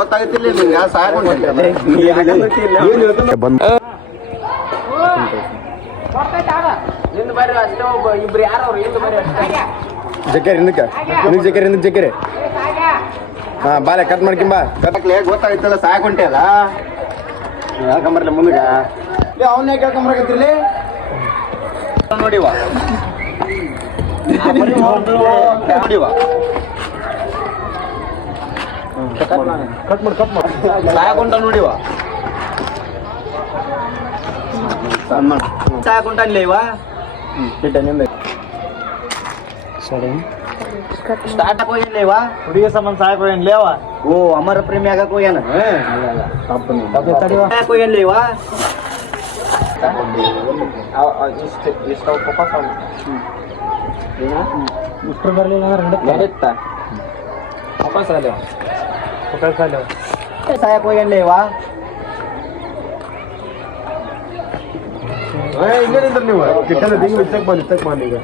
ಗೊತ್ತಾಗುತ್ತಿಲ್ಲ ನಿಂಗೆ ಸಾಯ್ಕೊಂಡೆ ಹಿಂದ್ ಬರ್ರಿ ಅಷ್ಟೇ ಒಬ್ಬ ಇಬ್ರು ಯಾರು ಅವ್ರು ಹಿಂದ್ ಬರ್ರಿ ಜಕ್ಕರೆ ಹಿಂದಕ್ಕೆ ಜಕ್ಕರೆ ಹಿಂದಕ್ಕೆ ಜಕ್ಕರೆ ಹಾ ಬಾಲೆ ಕಟ್ ಮಾಡ್ಕೊಂಬ ಕಟ್ಲೆ ಗೊತ್ತಾಗುತ್ತಲ್ಲ ಸಾಯ್ಕೊಂಡೆ ಅಲ್ಲ ಹೇಳ್ಕೊಂಬರ್ಲಿ ಮುಂದಗ ಅವನ್ನ ಯಾಕೆ ಹೇಳ್ಕೊಂಬರಕತ್ತಿರ್ಲಿ ನೋಡಿವ ನೋಡಿವ ಕಟ್ ಮಾಡಿ ಸಾಯಕೊಂಡ ನೋಡಿವ ಸಾಯಕೊಂಡ ಅಲ್ಲೇ ಇವ ಸ್ಟಾರ್ಟ್ ಹೋಗಿಲ್ಲ ಇವ ಹುಡುಗಿ ಸಂಬಂಧ ಸಾಯಕ್ ಹೋಗ್ಯಾನ ಅವ ಓ ಅಮರ ಪ್ರೇಮಿ ಆಗಕ್ ಹೋಗ್ಯಾನ ಹೋಗ್ಯಾನ ಇವ ಇಷ್ಟು ಬರ್ಲಿಲ್ಲ ಸಾಯಕ್ ಹೋಗ್ಯಾನ ಇವ ಹಿಂಗೇನಿದ್ರ ನೀವು ಕಿಟ್ಟನ ದಿಂಗ್ ಚೆಕ್ ಮಾಡಿ ಈಗ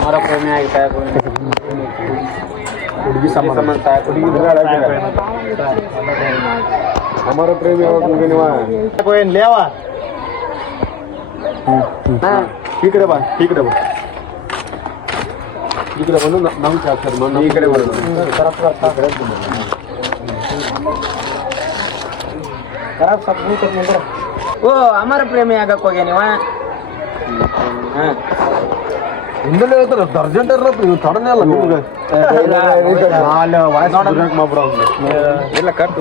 ಅಮರ ಪ್ರೇಮಿ ಆಗಿ ಸಾಯಕ್ ಹುಡುಗಿ ಸಂಬಂಧ ಹುಡುಗಿ ಅಮರ ಪ್ರೇಮಿ ಹೋಗ್ಯಾನ ಲೇವ ಈ ಕಡೆ ಬಾ ಈ ಕಡೆ ಬಂದು ನಮ್ ಚಾಪ್ಟರ್ ಈ ಕಡೆ ಬರೋದು ಓ ಅಮರ ಪ್ರೇಮಿ ಆಗಕ್ ಹೋಗ್ಯ ನೀವ ಹಿಂದಲೇ ಹೇಳ್ತಾರ ಅರ್ಜೆಂಟ್ ಇರತ್ತ ನೀವು ತಡನೇ ಅಲ್ಲ ನಿಮ್ಗೆ ಇಲ್ಲ ಕಟ್ಟು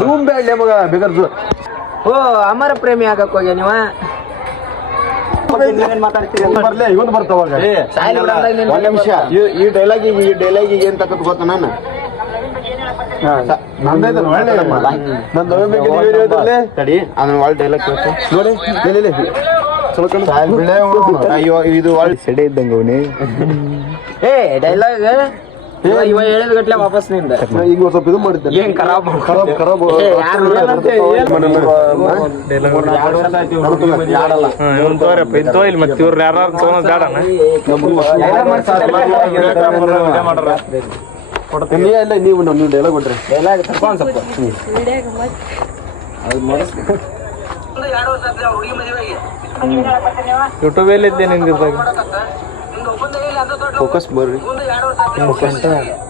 ಜೂಮ್ ಬೇಡ ಮಗ ಬೇಕಾದ್ರೆ ಓ ಅಮರ ಪ್ರೇಮಿ ಆಗಕ್ ಹೋಗ್ಯ ನೀವ ಬರ್ಲೇ ಇವನ್ ಬರ್ತಾವಾಗ ಒಂದ್ ನಿಮಿಷ ಈ ಡೈಲಾಗಿಗೆ ಏನ್ ತಕ್ಕತ್ ಗೊತ್ತ ನಾನು ತಡಿ ಅದನ್ನ ಒಳ್ಳೆ ಡೈಲಾಗ್ ನೋಡಿ ಅಯ್ಯೋ ಇದು ಒಳ್ಳೆ ಸೆಡೆ ಇದ್ದಂಗ ಅವನೇ ಏ ಡೈಲಾಗ್ ಇವ ಹೇಳಿದ ಗಟ್ಲೆ ವಾಪಸ್ ನಿಂದ ಈಗ ಸ್ವಲ್ಪ ಇದು ಮಾಡಿದ್ದೆ ಏನ್ ಖರಾಬ್ ಮತ್ತೆ ಇವ್ರು ಯಾರು ತಗೊಂಡ್ ಬೇಡಣ ಇಲ್ಲ ನೀವು ಡೈಲಾಗ್ ಕೊಟ್ರಿ ಡೈಲಾಗ್ ತಕೊಂಡ್ ಸ್ವಲ್ಪ ಯೂಟ್ಯೂಬ್ ಎಲ್ಲಿದ್ದೆ ನಿಂದಿರ್ದಾಗ ಫೋಕಸ್ ಬರ್ರಿ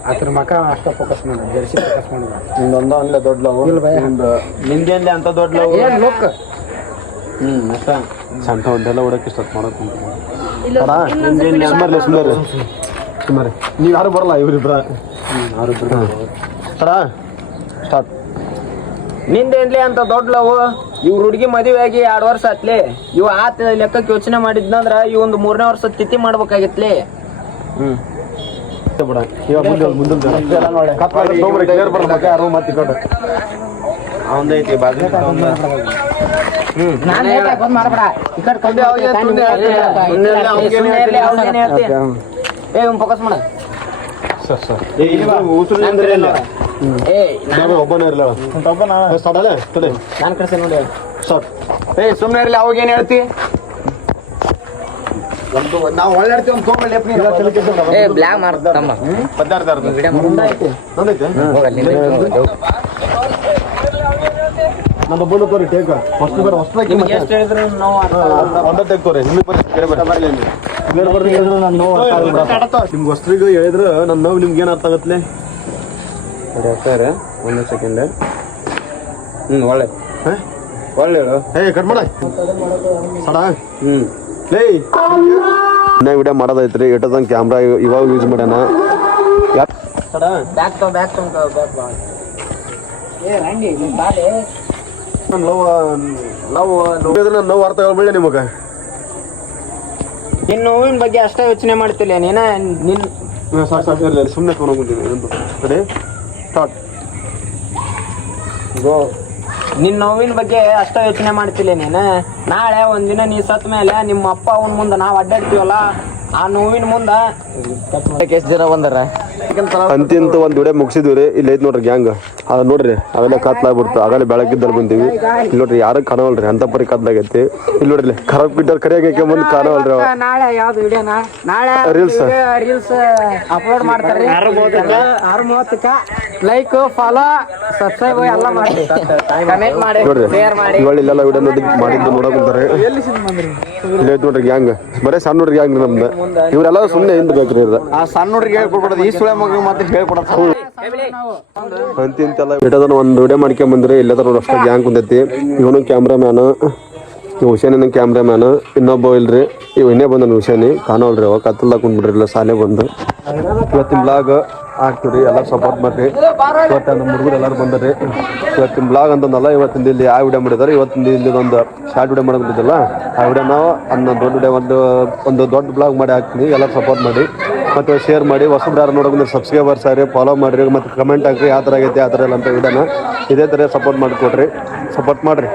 ಅದ್ರ ಮಕ ಅಷ್ಟ ಫೋಕಸ್ ಮಾಡಿ ಜರ್ಸಿ ಫೋಕಸ್ ಮಾಡಿ ನಿಂದೊಂದ ಅಲ್ಲ ದೊಡ್ಡ ಲವ್ ನಿಂದೇನ್ಲಿ ಅಂತ ದೊಡ್ಡ ಲವ್ ಲುಕ್ ಅಷ್ಟ ಸಣ್ಣ ಒಂದೆಲ್ಲ ಹೊಡಕ್ಕೆ ಸ್ಟಾರ್ಟ್ ಮಾಡಕ್ ಸುಮಾರು ನೀವು ಯಾರು ಬರಲ್ಲ ಇವ್ರಿಬ್ರ ಸ್ಟಾರ್ಟ್ ನಿಂದೇನ್ಲಿ ಅಂತ ದೊಡ್ಡ ಲವ್ ಇವ್ರ ಹುಡುಗಿ ಮದುವೆ ಆಗಿ 2 ವರ್ಷ ಆತ್ಲಿ ಇವ್ ಆತ ಲೆಕ್ಕಕ್ಕೆ ಯೋಚನೆ ಮಾಡಿದ್ನಂದ್ರ ಈ ಒಂದು 3ನೇ ವರ್ಷ ತಿಥಿ ಮಾಡ್ಬೇಕಾಗಿತ್ಲಿ ಅವಂದೈತಿ ಬಾಜು ಫೋಕಸ್ ಮಾಡ ಒಬ್ಬನೇ ಇರಲ್ಲ ನಾನ್ ಕಳ್ಸಿ ನೋಡಿ ಸುಮ್ಮನೆ ಇರಲಿ ಅವಾಗ ಏನ್ ಹೇಳ್ತಿ ನಾವು ಒಳ್ಳೆ ಬ್ಲಾಗ್ ಮಾಡ್ತಮ್ಮ ನಮ್ಮ ಬೋಲು ತೋರಿ ಟೇಕ ಫಸ್ಟ್ ಬರ ಹೊಸದಾಗಿ ಎಷ್ಟು ಹೇಳಿದ್ರು ನಾವು ಒಂದ ತೆಗ್ತೋರಿ ನಿಮ್ಗೆ ಹೊಸ್ತ್ರಿಗೂ ಹೇಳಿದ್ರು ನನ್ನ ನೋವು ನಿಮ್ಗೆ ಏನ್ ಅರ್ಥ ಆಗತ್ಲೆ ಸರ್ 1 ಸೆಕೆಂಡ್ ಒಳ್ಳೆ ಒಳ್ಳೆ ಹೇಳು ಕಟ್ ಮಾಡ ಸಡ ಲೇ ವಿಡಿಯೋ ಮಾಡೋದೈತ್ರಿ ಎಟ್ಟದಂಗೆ ಕ್ಯಾಮ್ರಾ ಇವಾಗ ಯೂಸ್ ಮಾಡ್ಯಾನ ನೋವು ಅರ್ಥ ಆಗ್ಬಿಡ ನಿಮಗ ನಿನ್ನ ನೋವಿನ ಬಗ್ಗೆ ಅಷ್ಟೇ ಯೋಚನೆ ಮಾಡ್ತಿಲ್ಲ ನೀನ ನಿನ್ ಸುಮ್ಮನೆ ತಗೊಂಡೋಗ್ಬಿಟ್ಟಿನಿ ಕಡೆ ಸ್ಟಾರ್ಟ್ ಗೋ ನಿನ್ ನೋವಿನ ಬಗ್ಗೆ ಅಷ್ಟ ಯೋಚನೆ ಮಾಡ್ತಿಲ್ಲ ನೀನ ನಾಳೆ ಒಂದಿನ ನೀ ಸತ್ ಮೇಲೆ ನಿಮ್ಮ ಅಪ್ಪ ಅವನ ಮುಂದೆ ನಾವ್ ಅಡ್ಡಾಡ್ತೀವಲ್ಲ ಆ ನೋವಿನ ಮುಂದ ಎಷ್ಟು ಜನ ಬಂದಾರ ಅಂತಿಂತ ಒಂದು ವಿಡಿಯೋ ಮುಗಿಸಿದ್ವಿ ರೀ. ಇಲ್ಲಿ ಐತ್ ನೋಡ್ರಿ ಗ್ಯಾಂಗ್ ಅದ ನೋಡ್ರಿ ಅವೆಲ್ಲ ಕತ್ಲಾಗ್ಬಿಡ್ತು. ಆಗಲೇ ಬೆಳಕಿದ್ದಲ್ಲಿ ಬಂದೀವಿ. ಇಲ್ಲಿ ನೋಡ್ರಿ ಯಾರು ಕಾಣವಲ್ರಿ ಅಂತ ಪರಿ ಕತ್ಲಾಗೈತಿ. ಇಲ್ಲಿ ನೋಡ್ರಿ ಖರಾಬ್ ಕಿಟ್ಟರ್ ಕರಿಯಾಕೆ ಮುಂದೆ ಕಾಣವಲ್ರಿ ಅವ. ನಾಳೆ ಯಾವ್ದು ವಿಡಿಯೋನಾ ನಾಳೆ ರೀಲ್ಸ್ ಅಪ್ಲೋಡ್ ಮಾಡ್ತಾರ್ರಿ 6:30ಕ್ಕ. ಲೈಕ್ ಫಾಲೋ ಸಬ್ಸ್ಕ್ರೈಬ್ ಎಲ್ಲ ಮಾಡಿ ಕಮೆಂಟ್ ಮಾಡಿ ಶೇರ್ ಮಾಡಿ. ಇವಾಗ ಇಲ್ಲೆಲ್ಲ ವಿಡಿಯೋ ಮಾಡಿದ್ದು ನೋಡಕ್ ಕುಂತಾರೆ. ಇಲ್ಲಿ ಐತ್ ನೋಡ್ರಿ ಗ್ಯಾಂಗ್ ಬರೇ ಸಣ್ಣ ನೋಡ್ರಿ ಗ್ಯಾಂಗ್ ನಮ್ದು. ಇವ್ರೆಲ್ಲ ಸುಮ್ಮನೆ ಹಿಂದ್ ಬೇಕ್ರಿ ಇವ್ರ ಆ ಸಣ್ಣ ನೋಡ್ರಿಗೆ ಹೇಳ್ಕೊಡ್ಬಾರ್ದು. ಈ ಸುಳೆ ಮಗ ಮತ್ತೆ ಹೇಳ್ಕೊಡೋದು ಅಂತಿಂತೆಲ್ಲ ಇಟ್ಟದನ್ನ ಒಂದು ವಿಡಿಯೋ ಮಾಡ್ಕೊಂಡ್ ಬಂದ್ರಿ. ಇಲ್ಲದ ನೋಡಿ ಅಷ್ಟೇ ಗ್ಯಾಂಗ್ ಕುಂತೈತಿ. ಇವನು ಕ್ಯಾಮ್ರಾಮ್ಯಾನ್, ಹುಷೇನಿನ ಕ್ಯಾಮ್ರಾಮ್ಯಾನ್. ಇನ್ನೊಬ್ಬ ಇಲ್ರಿ ಇವ್ ಇನ್ನೇ ಬಂದ ಹುಷೇನಿ ಕಾಣೋಲ್ರಿ. ಅವ ಕತ್ತಲ್ದಾಗ ಕುಂದ್ಬಿಡ್ರಿ ಇಲ್ಲ ಶಾಲೆ ಬಂದು. ಇವತ್ತಿನ ಬ್ಲಾಗ್ ಹಾಕ್ತಿವ್ರಿ. ಎಲ್ಲ ಸಪೋರ್ಟ್ ಮಾಡ್ರಿ. ಇವತ್ತು ನಮ್ಮ ಹುಡುಗರು ಎಲ್ಲರೂ ಬಂದ್ರಿ. ಇವತ್ತಿನ ಬ್ಲಾಗ್ ಅಂತಂದಲ್ಲ ಇವತ್ತಿಂದ ಇಲ್ಲಿ ಆ ವಿಡಿಯೋ ಮಾಡಿದಾರೆ. ಇವತ್ತಿಂದ ಇಲ್ಲಿ ಒಂದು ಶಾರ್ಟ್ ವಿಡಿಯೋ ಮಾಡೋದಿಲ್ಲ ಆ ವಿಡಿಯೋ ನಾವು ದೊಡ್ಡ ವಿಡಿಯೋ ಒಂದು ದೊಡ್ಡ ಬ್ಲಾಗ್ ಮಾಡಿ ಹಾಕ್ತೀನಿ. ಎಲ್ಲ ಸಪೋರ್ಟ್ ಮಾಡಿ ಮತ್ತು ಶೇರ್ ಮಾಡಿ. ಹೊಸಬ್ರು ಯಾರು ನೋಡೋಕೆ ಸಬ್ಸ್ಕ್ರೈಬರ್ಸ್ ಆಗಿ ಫಾಲೋ ಮಾಡಿರಿ ಮತ್ತು ಕಮೆಂಟ್ ಹಾಕಿ ಯಾವ ಥರ ಆಗೈತೆ ಆ ಥರ ಎಲ್ಲ ಅಂತ ವಿಡಿಯೋನ ಇದೇ ಥರ ಸಪೋರ್ಟ್ ಮಾಡಿಕೊಡ್ರಿ. ಸಪೋರ್ಟ್ ಮಾಡಿರಿ.